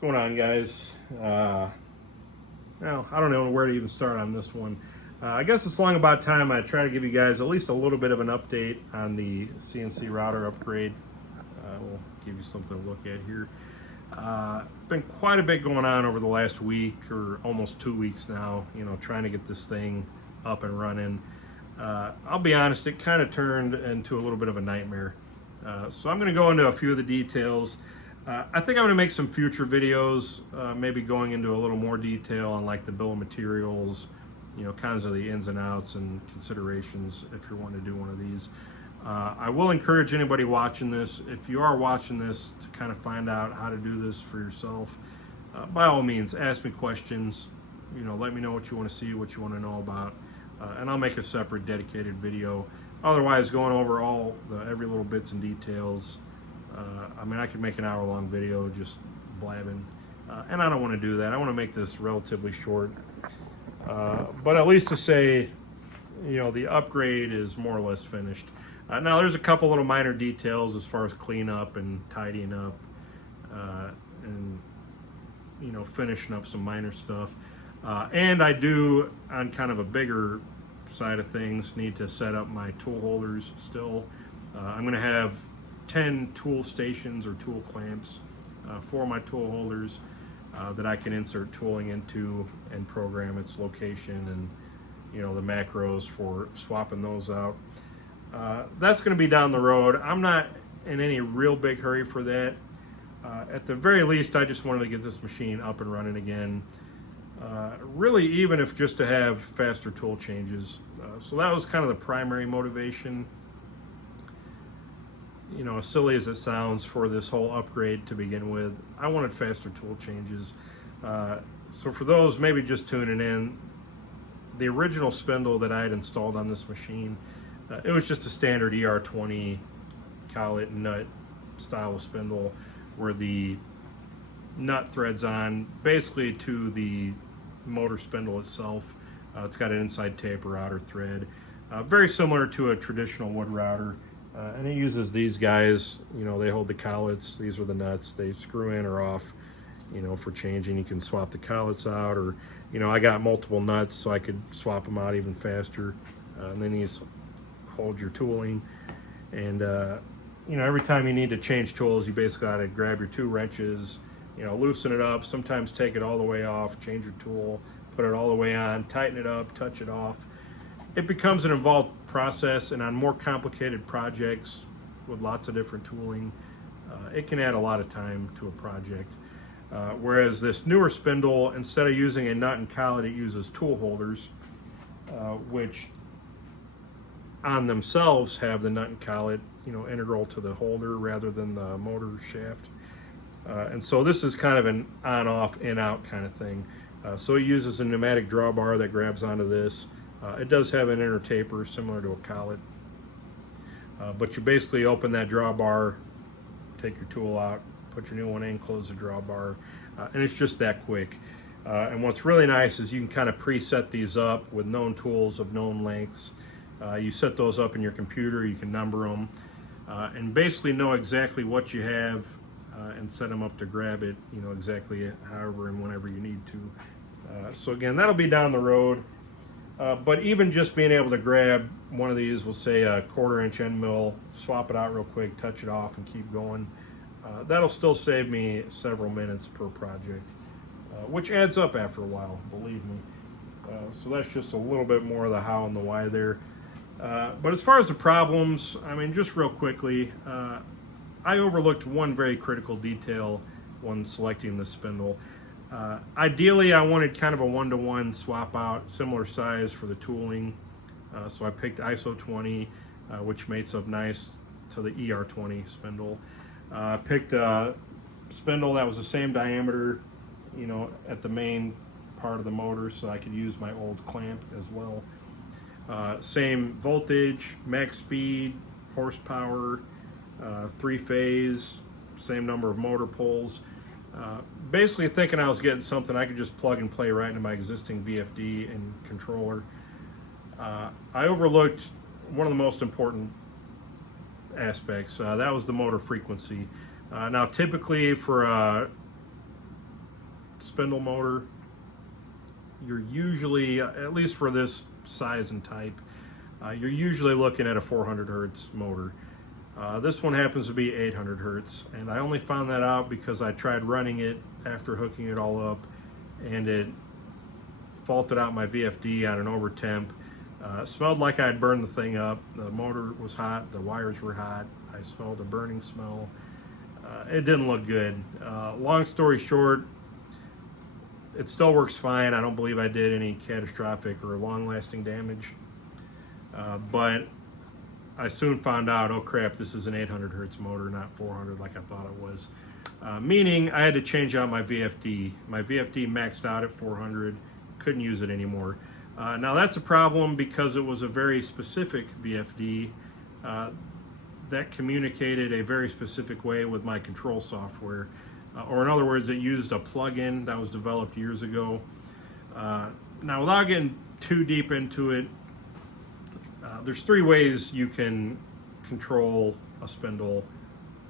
going on, guys? Well, I don't know where to even start on this one. I guess it's long about time I try to give you guys at least a little bit of an update on the CNC router upgrade. We'll give you something to look at here. Been quite a bit going on over the last week or almost 2 weeks now, trying to get this thing up and running. I'll be honest, it kind of turned into a little bit of a nightmare. So I'm going to go into a few of the details. I think I'm going to make some future videos, maybe going into a little more detail on like the bill of materials, kinds of the ins and outs and considerations if you're wanting to do one of these. I will encourage anybody watching this, if you are watching this, to kind of find out how to do this for yourself. By all means, ask me questions, let me know what you want to see, what you want to know about, and I'll make a separate dedicated video. Otherwise, going over all every little bits and details, I could make an hour-long video just blabbing, and I don't want to do that. I want to make this relatively short, but at least to say, the upgrade is more or less finished. Now, there's a couple little minor details as far as cleanup and tidying up, and finishing up some minor stuff. And I do, on kind of a bigger side of things, need to set up my tool holders still. I'm going to have 10 tool stations or tool clamps for my tool holders that I can insert tooling into and program its location and the macros for swapping those out. That's going to be down the road. I'm not in any real big hurry for that. At the very least, I just wanted to get this machine up and running again. Really, even if just to have faster tool changes. So that was kind of the primary motivation. As silly as it sounds for this whole upgrade to begin with, I wanted faster tool changes. So for those maybe just tuning in, the original spindle that I had installed on this machine, it was just a standard ER20 collet nut style of spindle where the nut threads on basically to the motor spindle itself. It's got an inside taper outer thread, very similar to a traditional wood router, and it uses these guys. They hold the collets. These are the nuts. They screw in or off, for changing. You can swap the collets out, or I got multiple nuts so I could swap them out even faster. And then these hold your tooling, and every time you need to change tools, you basically got to grab your 2 wrenches, loosen it up, sometimes take it all the way off, change your tool, put it all the way on, tighten it up, touch it off. It becomes an involved process, and on more complicated projects with lots of different tooling, it can add a lot of time to a project. Whereas this newer spindle, instead of using a nut and collet, it uses tool holders, which on themselves have the nut and collet, integral to the holder rather than the motor shaft. And so this is kind of an on-off, in-out kind of thing. So it uses a pneumatic drawbar that grabs onto this. It does have an inner taper similar to a collet. But you basically open that drawbar, take your tool out, put your new one in, close the drawbar, and it's just that quick. And what's really nice is you can kind of preset these up with known tools of known lengths. You set those up in your computer, you can number them, and basically know exactly what you have and set them up to grab it, exactly however and whenever you need to. So again, that'll be down the road. But even just being able to grab one of these, we'll say a 1/4-inch end mill, swap it out real quick, touch it off, and keep going, that'll still save me several minutes per project, which adds up after a while, believe me. So that's just a little bit more of the how and the why there. But as far as the problems, just real quickly, I overlooked one very critical detail when selecting the spindle. Ideally, I wanted kind of a 1-to-1 swap out, similar size for the tooling. So I picked ISO 20, which mates up nice to the ER20 spindle. I picked a spindle that was the same diameter, at the main part of the motor, so I could use my old clamp as well. Same voltage, max speed, horsepower, 3-phase, same number of motor poles. Basically thinking I was getting something I could just plug and play right into my existing VFD and controller. I overlooked one of the most important aspects. That was the motor frequency. Now typically for a spindle motor, you're usually, at least for this size and type, you're usually looking at a 400 hertz motor. This one happens to be 800 hertz, and I only found that out because I tried running it after hooking it all up, and it faulted out my VFD on an over temp. Smelled like I had burned the thing up. The motor was hot, the wires were hot, I smelled a burning smell. It didn't look good. Long story short, it still works fine. I don't believe I did any catastrophic or long-lasting damage. But I soon found out, oh crap, this is an 800 hertz motor, not 400 like I thought it was. Meaning I had to change out my VFD. My VFD maxed out at 400, couldn't use it anymore. Now that's a problem because it was a very specific VFD that communicated a very specific way with my control software. Or in other words, it used a plugin that was developed years ago. Now without getting too deep into it, there's three ways you can control a spindle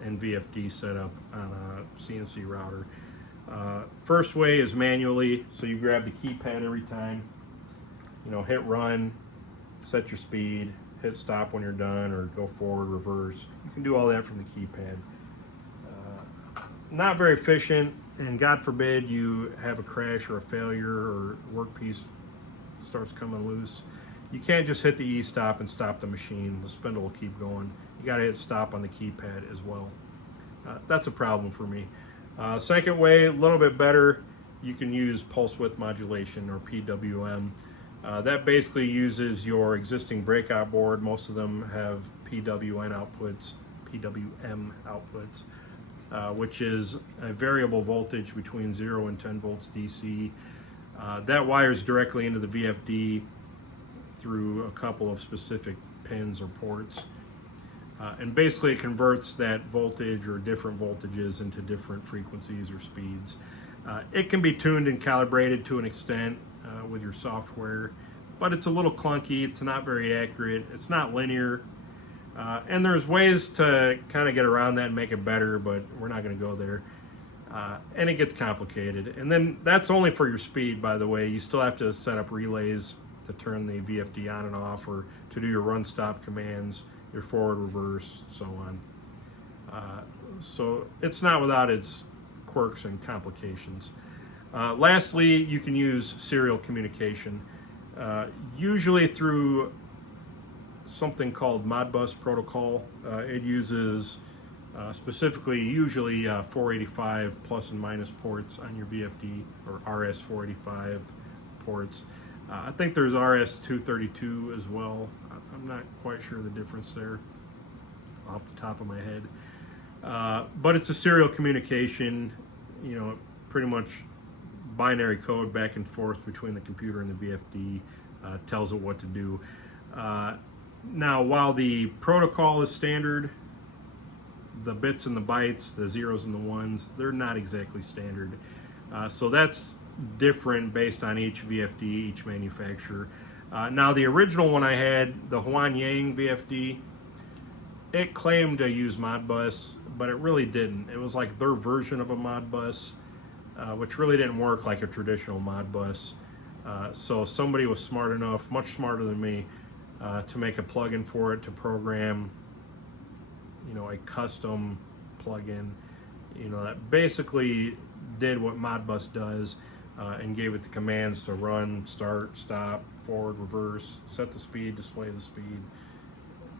and VFD setup on a CNC router. First way is manually, so you grab the keypad every time, hit run, set your speed, hit stop when you're done, or go forward, reverse. You can do all that from the keypad. Not very efficient, and God forbid you have a crash or a failure or workpiece starts coming loose. You can't just hit the E-stop and stop the machine. The spindle will keep going. You got to hit stop on the keypad as well. That's a problem for me. Second way, a little bit better, you can use pulse width modulation, or PWM. That basically uses your existing breakout board. Most of them have PWM outputs, which is a variable voltage between 0 and 10 volts DC. That wires directly into the VFD through a couple of specific pins or ports. And basically it converts that voltage or different voltages into different frequencies or speeds. It can be tuned and calibrated to an extent with your software, but it's a little clunky, it's not very accurate, it's not linear. And there's ways to kind of get around that and make it better, but we're not going to go there. And it gets complicated. And then that's only for your speed, by the way. You still have to set up relays to turn the VFD on and off, or to do your run stop commands, your forward, reverse, so on. So it's not without its quirks and complications. Lastly, you can use serial communication, usually through something called Modbus protocol. It uses specifically usually 485 plus and minus ports on your VFD, or RS485 ports. I think there's RS232 as well. I'm not quite sure the difference there off the top of my head. But it's a serial communication, pretty much binary code back and forth between the computer and the VFD, tells it what to do. Now, while the protocol is standard, the bits and the bytes, the zeros and the ones, they're not exactly standard. So that's different based on each VFD, each manufacturer. Now, the original one I had, the Huanyang VFD, it claimed to use Modbus, but it really didn't. It was like their version of a Modbus, which really didn't work like a traditional Modbus. So somebody was smart enough, much smarter than me, to make a plugin for it to program, a custom plugin, that basically did what Modbus does, and gave it the commands to run, start, stop, forward, reverse, set the speed, display the speed.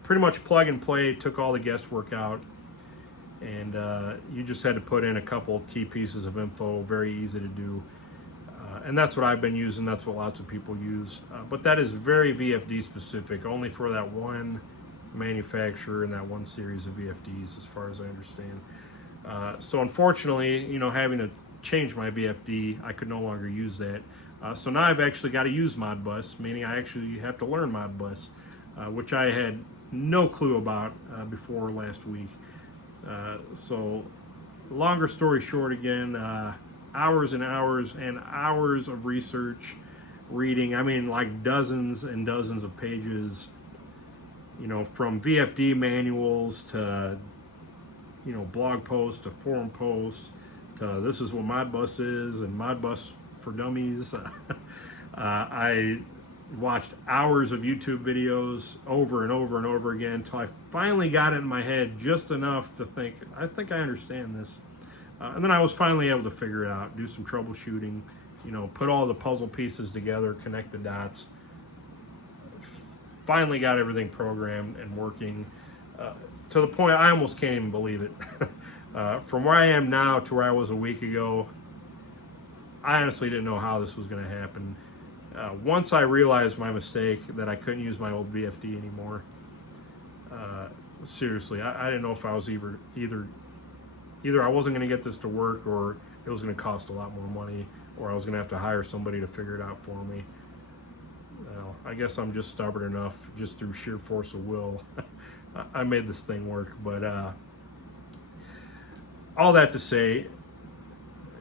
Pretty much plug and play, took all the guesswork out, and you just had to put in a couple key pieces of info, very easy to do. And that's what I've been using, that's what lots of people use. But that is very VFD specific, only for that one manufacturer and that one series of VFDs, as far as I understand. So unfortunately, having to change my VFD, I could no longer use that. So now I've actually got to use Modbus, meaning I actually have to learn Modbus, which I had no clue about before last week. So longer story short again, hours and hours and hours of research, reading, like dozens and dozens of pages, from VFD manuals to, blog posts to forum posts this is what Modbus is and Modbus for Dummies. I watched hours of YouTube videos over and over and over again until I finally got it in my head just enough to think, I think I understand this. And then I was finally able to figure it out, do some troubleshooting, you know, put all the puzzle pieces together, connect the dots. Finally got everything programmed and working to the point I almost can't even believe it. From where I am now to where I was a week ago, I honestly didn't know how this was going to happen. Once I realized my mistake, that I couldn't use my old VFD anymore, seriously, I didn't know if I was either I wasn't going to get this to work, or it was going to cost a lot more money, or I was going to have to hire somebody to figure it out for me. Well, I guess I'm just stubborn enough, just through sheer force of will. I made this thing work. But all that to say,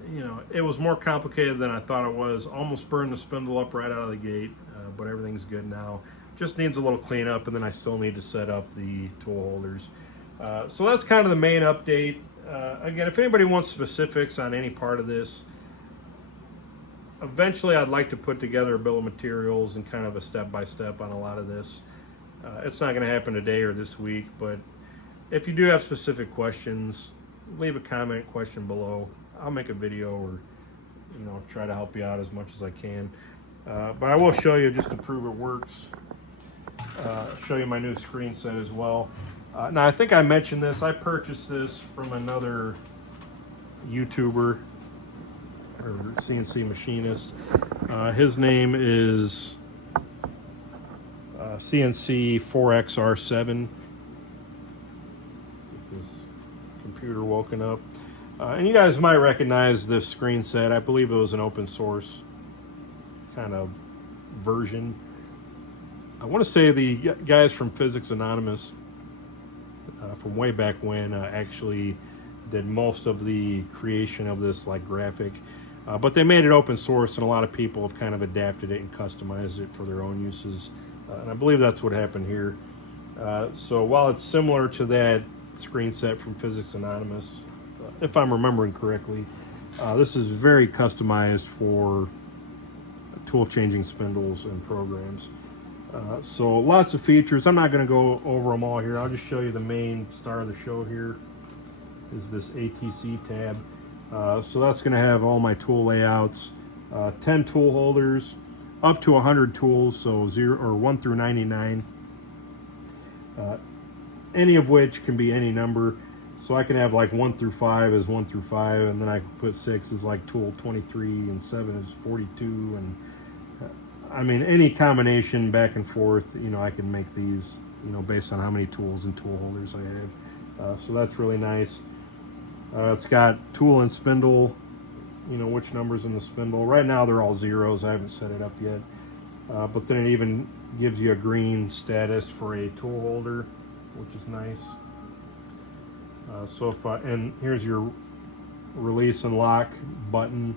you know, it was more complicated than I thought it was. Almost burned the spindle up right out of the gate, but everything's good now. Just needs a little cleanup, and then I still need to set up the tool holders. So that's kind of the main update. Again, if anybody wants specifics on any part of this, eventually I'd like to put together a bill of materials and kind of a step-by-step on a lot of this. It's not going to happen today or this week, but if you do have specific questions, leave a question below. I'll make a video, or, you know, try to help you out as much as I can. But I will show you, just to prove it works, show you my new screen set as well. Now, I think I mentioned this. I purchased this from another YouTuber, or CNC machinist. His name is CNC 4XR7. Get this computer woken up. And you guys might recognize this screen set. I believe it was an open source kind of version. I want to say the guys from Physics Anonymous, from way back when, actually did most of the creation of this like graphic. But they made it open source, and a lot of people have kind of adapted it and customized it for their own uses. And I believe that's what happened here. So while it's similar to that screen set from Physics Anonymous, if I'm remembering correctly, this is very customized for tool changing spindles and programs. So lots of features. I'm not going to go over them all here. I'll just show you the main star of the show here is this ATC tab. So that's going to have all my tool layouts, 10 tool holders, up to 100 tools, so 1 through 99, any of which can be any number. So I can have like 1 through 5 as 1 through 5, and then I can put 6 as like tool 23, and 7 is 42, and I mean, any combination back and forth, you know, I can make these, you know, based on how many tools and tool holders I have. So that's really nice. It's got tool and spindle, you know, which numbers in the spindle. Right now they're all zeros. I haven't set it up yet. But then it even gives you a green status for a tool holder, which is nice. So if and here's your release and lock button.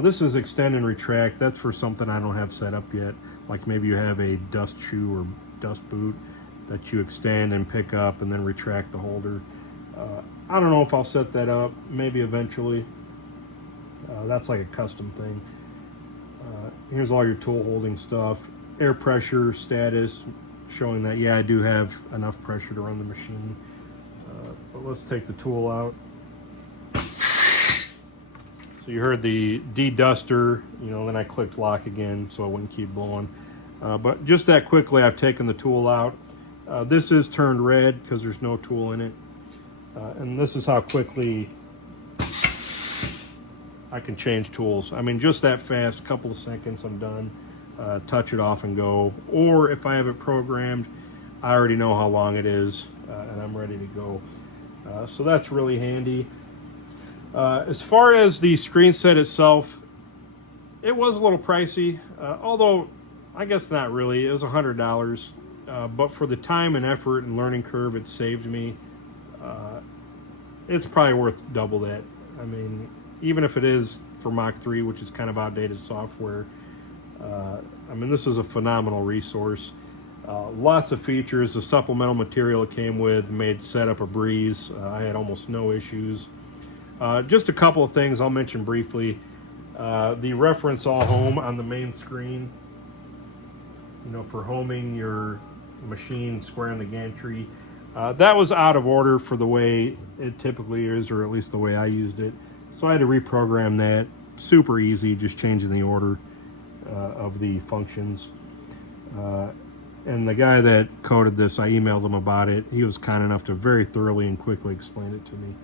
This is extend and retract. That's for something I don't have set up yet. Like maybe you have a dust shoe or dust boot that you extend and pick up and then retract the holder. I don't know if I'll set that up. Maybe eventually. That's like a custom thing. Here's all your tool holding stuff. Air pressure status, showing that, yeah, I do have enough pressure to run the machine. But let's take the tool out. So you heard the de-duster, you know, then I clicked lock again so it wouldn't keep blowing. But just that quickly, I've taken the tool out. This is turned red because there's no tool in it. And this is how quickly I can change tools. I mean, just that fast, a couple of seconds, I'm done. Touch it off and go. Or if I have it programmed, I already know how long it is, and I'm ready to go. So that's really handy. As far as the screen set itself, it was a little pricey, although I guess not really. It was $100, but for the time and effort and learning curve it saved me, it's probably worth double that. I mean, even if it is for Mach 3, which is kind of outdated software, I mean, this is a phenomenal resource. Lots of features. The supplemental material it came with made setup a breeze. I had almost no issues. Just a couple of things I'll mention briefly. The reference all home on the main screen, for homing your machine square in the gantry, that was out of order for the way it typically is, or at least the way I used it. So I had to reprogram that. Super easy, just changing the order of the functions. And the guy that coded this, I emailed him about it. He was kind enough to very thoroughly and quickly explain it to me.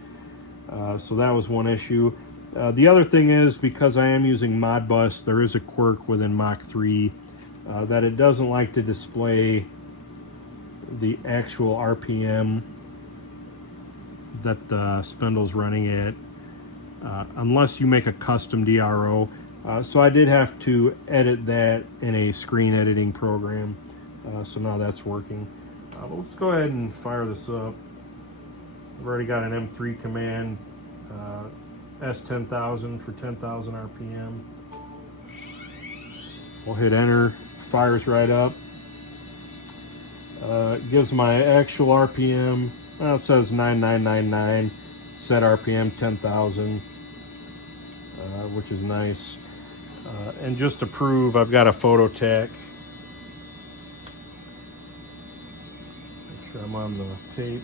So that was one issue. The other thing is, because I am using Modbus, there is a quirk within Mach 3 that it doesn't like to display the actual RPM that the spindle's running at unless you make a custom DRO. So I did have to edit that in a screen editing program. So now that's working. But let's go ahead and fire this up. I've already got an M3 command, S10,000 for 10,000 RPM. We'll hit enter, fires right up. It gives my actual RPM, it says 9999, set RPM 10,000, which is nice. And just to prove, I've got a photo tech. Make sure I'm on the tape.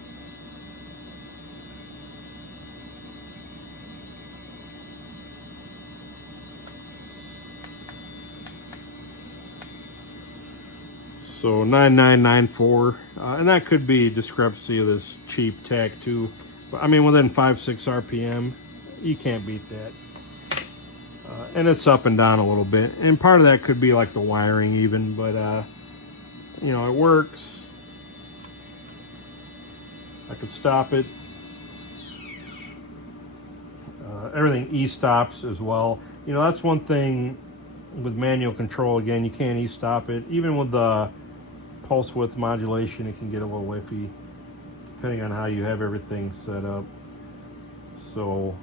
So 9994, and that could be discrepancy of this cheap tack too. But I mean, within 5-6 RPM, you can't beat that. And it's up and down a little bit, and part of that could be like the wiring even, but it works. I could stop it. Everything e-stops as well. That's one thing with manual control. Again, you can't e-stop it. Even with the pulse width modulation, it can get a little iffy depending on how you have everything set up. So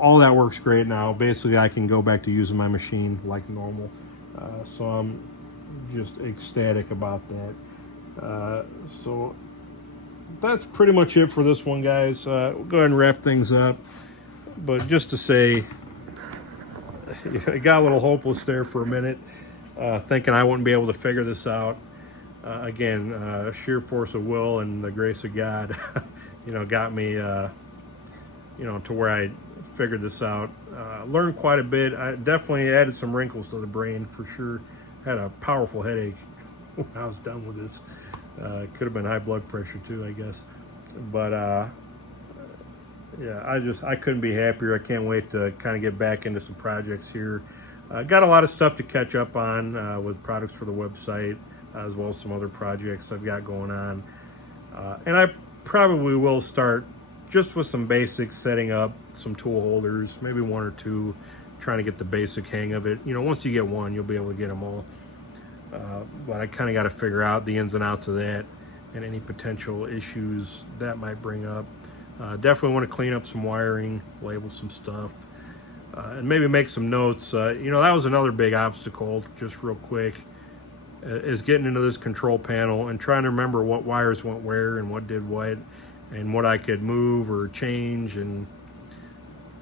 all that works great now. Basically, I can go back to using my machine like normal. So I'm just ecstatic about that. So that's pretty much it for this one, guys. We'll go ahead and wrap things up. But just to say, I got a little hopeless there for a minute, thinking I wouldn't be able to figure this out. Again, sheer force of will and the grace of God, got me, to where I figured this out. Learned quite a bit. I definitely added some wrinkles to the brain for sure. Had a powerful headache when I was done with this. Could have been high blood pressure too, I guess. But yeah, I couldn't be happier. I can't wait to kind of get back into some projects here. Got a lot of stuff to catch up on with products for the website, as well as some other projects I've got going on. And I probably will start just with some basics, setting up some tool holders, maybe one or two, trying to get the basic hang of it. Once you get one, you'll be able to get them all. But I kind of got to figure out the ins and outs of that and any potential issues that might bring up. Definitely want to clean up some wiring, label some stuff, and maybe make some notes. That was another big obstacle, just real quick, is getting into this control panel and trying to remember what wires went where and what did what, and what I could move or change and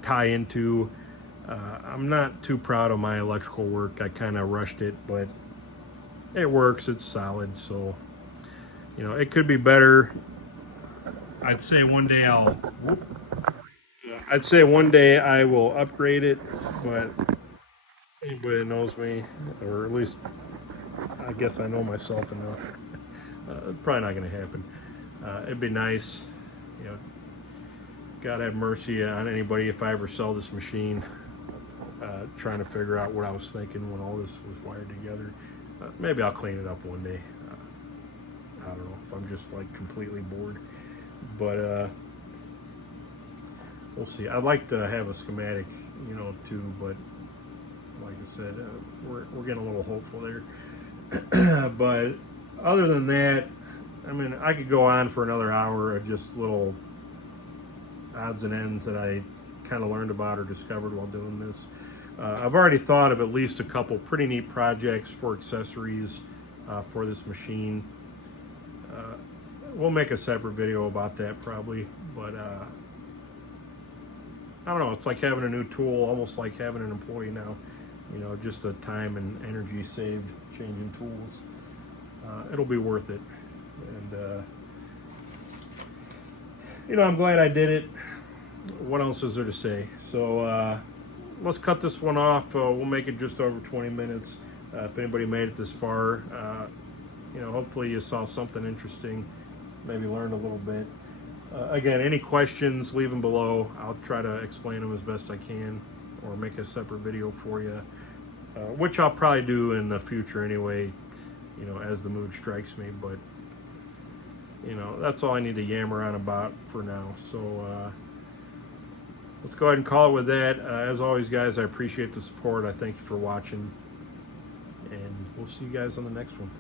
tie into. I'm not too proud of my electrical work. I kind of rushed it, but it works. It's solid. So, it could be better. I'd say one day I will upgrade it, but anybody that knows me, or at least I guess I know myself enough, probably not going to happen. It'd be nice, God have mercy on anybody if I ever sell this machine, trying to figure out what I was thinking when all this was wired together. Maybe I'll clean it up one day. I don't know if I'm just like completely bored, but we'll see. I'd like to have a schematic, too, but like I said, we're getting a little hopeful there. But other than that, I mean, I could go on for another hour of just little odds and ends that I kind of learned about or discovered while doing this. I've already thought of at least a couple pretty neat projects for accessories for this machine. We'll make a separate video about that probably, but I don't know, it's like having a new tool, almost like having an employee now. You know, just the time and energy saved changing tools. It'll be worth it. And, you know, I'm glad I did it. What else is there to say? So let's cut this one off. We'll make it just over 20 minutes. If anybody made it this far, you know, hopefully you saw something interesting, maybe learned a little bit. Again, any questions, leave them below. I'll try to explain them as best I can, or make a separate video for you, which I'll probably do in the future anyway, you know, as the mood strikes me. But, you know, that's all I need to yammer on about for now. So let's go ahead and call it with that. As always, guys, I appreciate the support. I thank you for watching, and we'll see you guys on the next one.